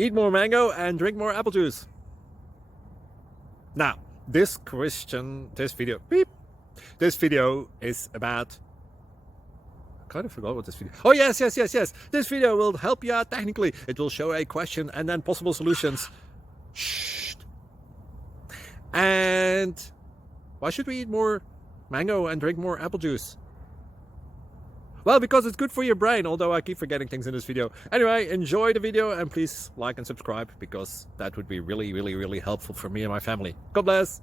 Eat more mango and drink more apple juice. Now, this video is about, I kind of forgot what this video. Oh, yes. This video will help you out technically. It will show a question and then possible solutions. Shh. And why should we eat more mango and drink more apple juice? Well, because it's good for your brain, although I keep forgetting things in this video. Anyway, enjoy the video and please like and subscribe, because that would be really helpful for me and my family. God bless!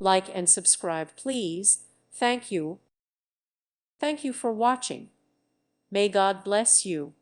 Like and subscribe, please. Thank you. Thank you for watching. May God bless you.